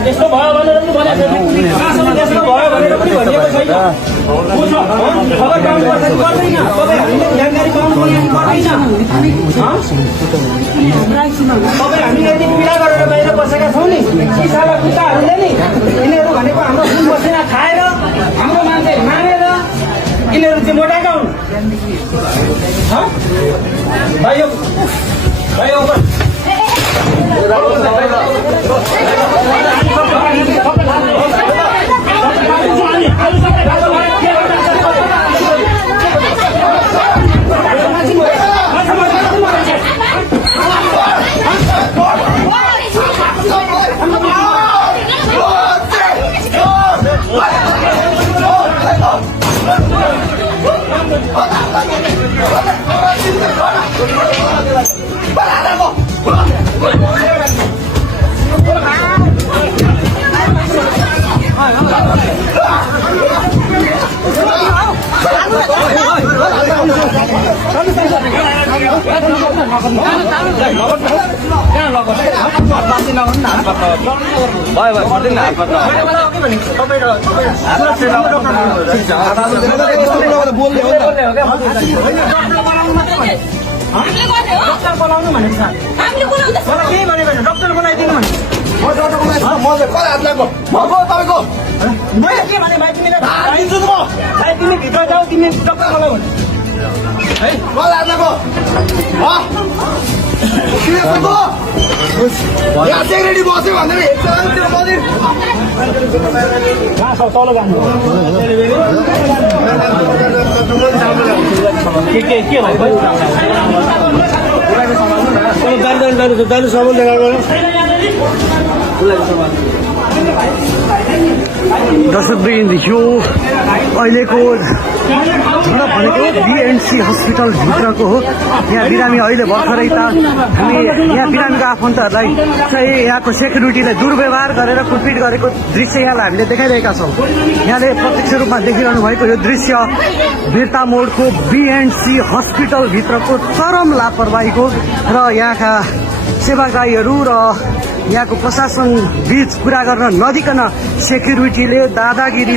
यस्तो भयो भनेर पनि भनेको छैन। त्यस्तो भयो भनेर पनि भनिएको छैन। खबर पाउनुपर्छ कि पर्दैन? तपाईँ हामीले जानकारी पाउनुपर्ने कि पर्दैन? तपाईँ हामी यति पीडा गरेर बाहिर बसेका छौँ नि, यी साला कुत्ताहरूले नि यिनीहरू भनेको हाम्रो खुन पसिना खाएर हाम्रो मान्छे मारेर यिनीहरू चाहिँ मोटाएका हुन्। भाइ डक्टर बोलाउनु भनेको छ। केही भनेको होइन, डक्टर बोलाइदिनु भने के भने भाइ तिमीले भाइ तिमी भित्र जाऊ, तिमी डक्टर बोलाऊ तल जानु के भयो दालु सामान दर्शकवृन्द यो अहिलेको भनेको बीएनसी हस्पिटल भित्रको हो। यहाँ बिरामी अहिले भर्खरै त हामी यहाँ बिरामीको आफन्तहरूलाई चाहिँ यहाँको सेक्युरिटीले दुर्व्यवहार गरेर कुटपिट गरेको दृश्य यहाँलाई हामीले देखाइरहेका छौँ। यहाँले प्रत्यक्ष रूपमा देखिरहनु भएको यो दृश्य बिर्ता मोडको बीएनसी हस्पिटल भित्रको चरम लापरवाहीको र यहाँका सेवाग्राहीहरू र यहाँको प्रशासन बीच कुरा गर्न नदिकन सेक्युरिटीले दादागिरी